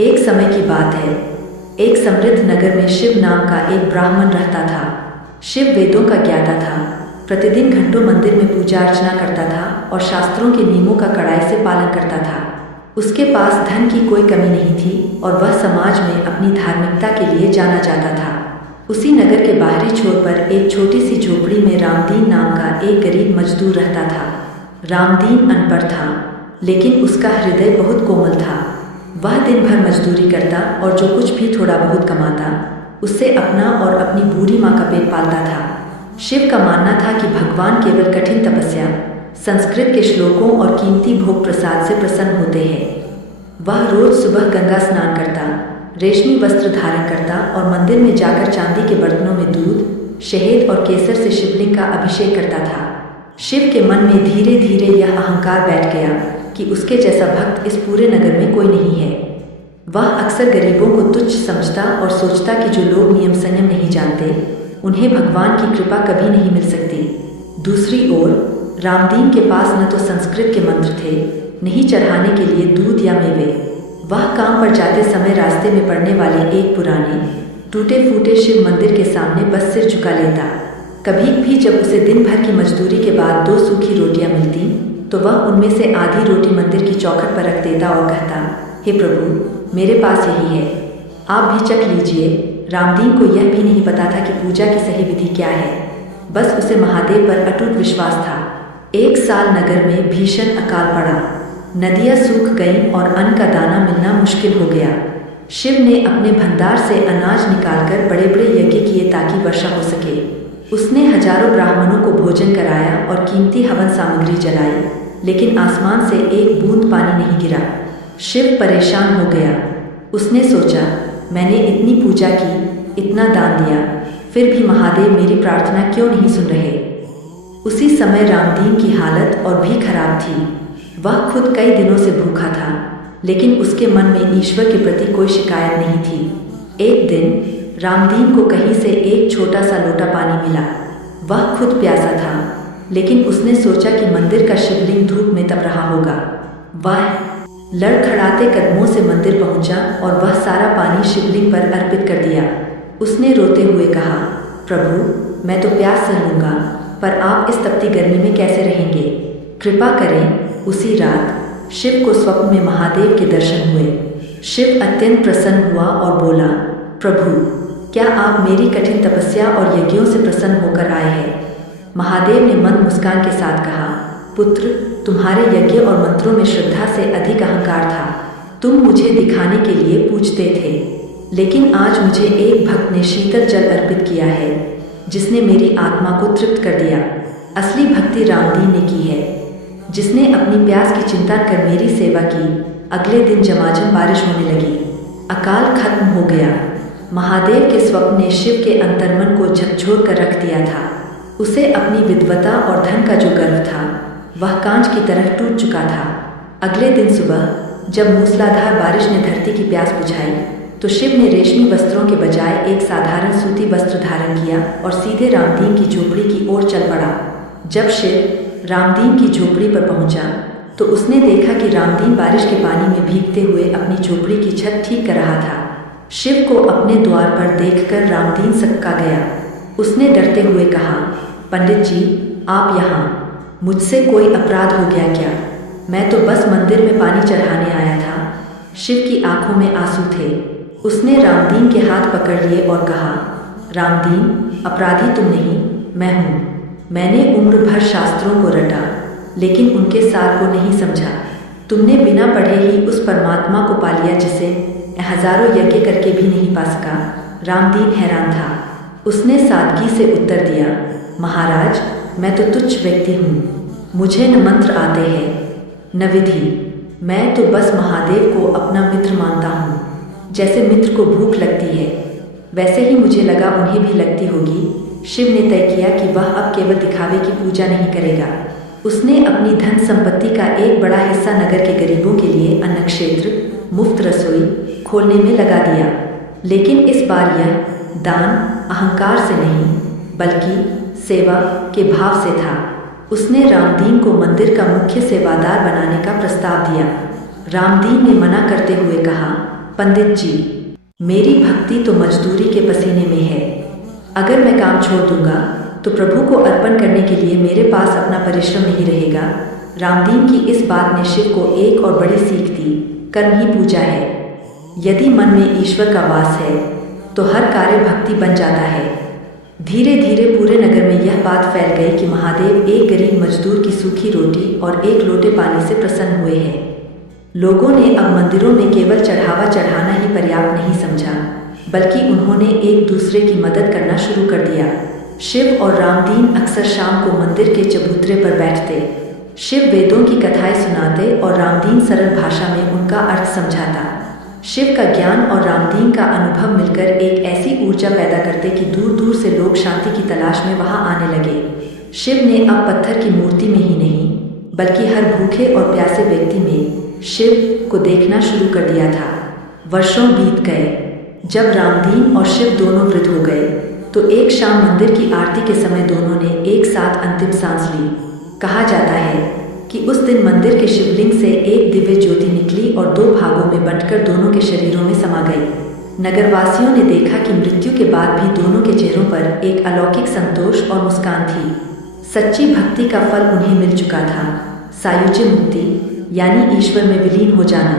एक समय की बात है। एक समृद्ध नगर में शिव नाम का एक ब्राह्मण रहता था। शिव वेदों का ज्ञाता था, प्रतिदिन घंटों मंदिर में पूजा अर्चना करता था और शास्त्रों के नियमों का कड़ाई से पालन करता था। उसके पास धन की कोई कमी नहीं थी और वह समाज में अपनी धार्मिकता के लिए जाना जाता था। उसी नगर के बाहरी छोर पर एक छोटी सी झोपड़ी में रामदीन नाम का एक गरीब मजदूर रहता था। रामदीन अनपढ़ था, लेकिन उसका हृदय बहुत कोमल था। वह दिन भर मजदूरी करता और जो कुछ भी थोड़ा बहुत कमाता उससे अपना और अपनी बूढ़ी माँ का पेट पालता था। शिव का मानना था कि भगवान केवल कठिन तपस्या, संस्कृत के श्लोकों और कीमती भोग प्रसाद से प्रसन्न होते हैं। वह रोज सुबह गंगा स्नान करता, रेशमी वस्त्र धारण करता और मंदिर में जाकर चांदी के बर्तनों में दूध, शहद और केसर से शिवलिंग का अभिषेक करता था। शिव के मन में धीरे धीरे यह अहंकार बैठ गया कि उसके जैसा भक्त इस पूरे नगर में कोई नहीं है। वह अक्सर गरीबों को तुच्छ समझता और सोचता कि जो लोग नियम संयम नहीं जानते उन्हें भगवान की कृपा कभी नहीं मिल सकती। दूसरी ओर रामदीन के पास न तो संस्कृत के मंत्र थे, न ही चढ़ाने के लिए दूध या मेवे। वह काम पर जाते समय रास्ते में पड़ने वाले एक पुराने टूटे फूटे शिव मंदिर के सामने बस सिर झुका लेता। कभी भी जब उसे दिन भर की मजदूरी के बाद 2 सूखी रोटियां मिलती तो वह उनमें से आधी रोटी मंदिर की चौखट पर रख देता और कहता, हे प्रभु, मेरे पास यही है, आप भी चख लीजिए। रामदीन को यह भी नहीं पता था कि पूजा की सही विधि क्या है, बस उसे महादेव पर अटूट विश्वास था। एक साल नगर में भीषण अकाल पड़ा, नदियां सूख गईं और अन्न का दाना मिलना मुश्किल हो गया। शिव ने अपने भंडार से अनाज निकालकर बड़े बड़े यज्ञ किए ताकि वर्षा हो सके। उसने हजारों ब्राह्मणों को भोजन कराया और कीमती हवन सामग्री जलाई, लेकिन आसमान से एक बूंद पानी नहीं गिरा। शिव परेशान हो गया। उसने सोचा, मैंने इतनी पूजा की, इतना दान दिया, फिर भी महादेव मेरी प्रार्थना क्यों नहीं सुन रहे। उसी समय रामदीन की हालत और भी खराब थी। वह खुद कई दिनों से भूखा था, लेकिन उसके मन में ईश्वर के प्रति कोई शिकायत नहीं थी। एक दिन रामदीन को कहीं से एक छोटा सा लोटा पानी मिला। वह खुद प्यासा था, लेकिन उसने सोचा कि मंदिर का शिवलिंग धूप में तप रहा होगा। वह लड़खड़ाते कदमों से मंदिर पहुंचा और वह सारा पानी शिवलिंग पर अर्पित कर दिया। उसने रोते हुए कहा, प्रभु, मैं तो प्यास सह लूंगा, पर आप इस तपती गर्मी में कैसे रहेंगे, कृपा करें। उसी रात शिव को स्वप्न में महादेव के दर्शन हुए। शिव अत्यंत प्रसन्न हुआ और बोला, प्रभु, क्या आप मेरी कठिन तपस्या और यज्ञों से प्रसन्न होकर आए हैं। महादेव ने मंद मुस्कान के साथ कहा, पुत्र, तुम्हारे यज्ञ और मंत्रों में श्रद्धा से अधिक अहंकार था। तुम मुझे दिखाने के लिए पूजते थे, लेकिन आज मुझे एक भक्त ने शीतल जल अर्पित किया है, जिसने मेरी आत्मा को तृप्त कर दिया। असली भक्ति रामदीन ने की है, जिसने अपनी प्यास की चिंता कर मेरी सेवा की। अगले दिन झमाझम बारिश होने लगी। अकाल खत्म हो गया। महादेव के स्वप्न ने शिव के अंतर्मन को झकझोर कर रख दिया था। उसे अपनी विद्वता और धन का जो गर्व था वह कांच की तरह टूट चुका था। अगले दिन सुबह जब मूसलाधार बारिश ने धरती की प्यास बुझाई तो शिव ने रेशमी वस्त्रों के बजाय एक साधारण सूती वस्त्र धारण किया और सीधे रामदीन की झोपड़ी की ओर चल पड़ा। जब शिव रामदीन की झोपड़ी पर पहुंचा तो उसने देखा कि रामदीन बारिश के पानी में भीगते हुए अपनी झोपड़ी की छत ठीक कर रहा था। शिव को अपने द्वार पर देखकर रामदीन सक्का गया। उसने डरते हुए कहा, पंडित जी, आप यहाँ, मुझसे कोई अपराध हो गया क्या? मैं तो बस मंदिर में पानी चढ़ाने आया था। शिव की आंखों में आंसू थे। उसने रामदीन के हाथ पकड़ लिए और कहा, रामदीन, अपराधी तुम नहीं, मैं हूँ। मैंने उम्र भर शास्त्रों को रटा, लेकिन उनके सार को नहीं समझा। तुमने बिना पढ़े ही उस परमात्मा को पा लिया जिसे हजारों यज्ञ करके भी नहीं पा सका। रामदीन हैरान था। उसने सादगी से उत्तर दिया, महाराज, मैं तो तुच्छ व्यक्ति हूँ। मुझे न मंत्र आते हैं न विधि। मैं तो बस महादेव को अपना मित्र मानता हूँ। जैसे मित्र को भूख लगती है वैसे ही मुझे लगा उन्हें भी लगती होगी। शिव ने तय किया कि वह अब केवल दिखावे की पूजा नहीं करेगा। उसने अपनी धन संपत्ति का एक बड़ा हिस्सा नगर के गरीबों के लिए अन्न क्षेत्र, मुफ्त रसोई खोलने में लगा दिया। लेकिन इस बार यह दान अहंकार से नहीं बल्कि सेवा के भाव से था। उसने रामदीन को मंदिर का मुख्य सेवादार बनाने का प्रस्ताव दिया। रामदीन ने मना करते हुए कहा, पंडित जी, मेरी भक्ति तो मजदूरी के पसीने में है। अगर मैं काम छोड़ दूंगा तो प्रभु को अर्पण करने के लिए मेरे पास अपना परिश्रम नहीं रहेगा। रामदीन की इस बात ने शिव को एक और बड़ी सीख दी, कर्म ही पूजा है। यदि मन में ईश्वर का वास है तो हर कार्य भक्ति बन जाता है। धीरे धीरे पूरे नगर में यह बात फैल गई कि महादेव एक गरीब मजदूर की सूखी रोटी और एक लोटे पानी से प्रसन्न हुए हैं। लोगों ने अब मंदिरों में केवल चढ़ावा चढ़ाना ही पर्याप्त नहीं समझा, बल्कि उन्होंने एक दूसरे की मदद करना शुरू कर दिया। शिव और रामदीन अक्सर शाम को मंदिर के चबूतरे पर बैठते। शिव वेदों की कथाएं सुनाते और रामदीन सरल भाषा में उनका अर्थ समझाता। शिव का ज्ञान और रामदीन का अनुभव मिलकर एक ऐसी ऊर्जा पैदा करते कि दूर दूर से लोग शांति की तलाश में वहां आने लगे। शिव ने अब पत्थर की मूर्ति में ही नहीं, बल्कि हर भूखे और प्यासे व्यक्ति में शिव को देखना शुरू कर दिया था। वर्षों बीत गए। जब रामदीन और शिव दोनों वृद्ध हो गए तो एक शाम मंदिर की आरती के समय दोनों ने एक साथ अंतिम सांस ली। कहा जाता है कि उस दिन मंदिर के शिवलिंग से एक दिव्य ज्योति निकली और दो भागों में बंटकर दोनों के शरीरों में समा गई। नगरवासियों ने देखा कि मृत्यु के बाद भी दोनों के चेहरों पर एक अलौकिक संतोष और मुस्कान थी। सच्ची भक्ति का फल उन्हें मिल चुका था, सायुज्य मुक्ति यानी ईश्वर में विलीन हो जाना।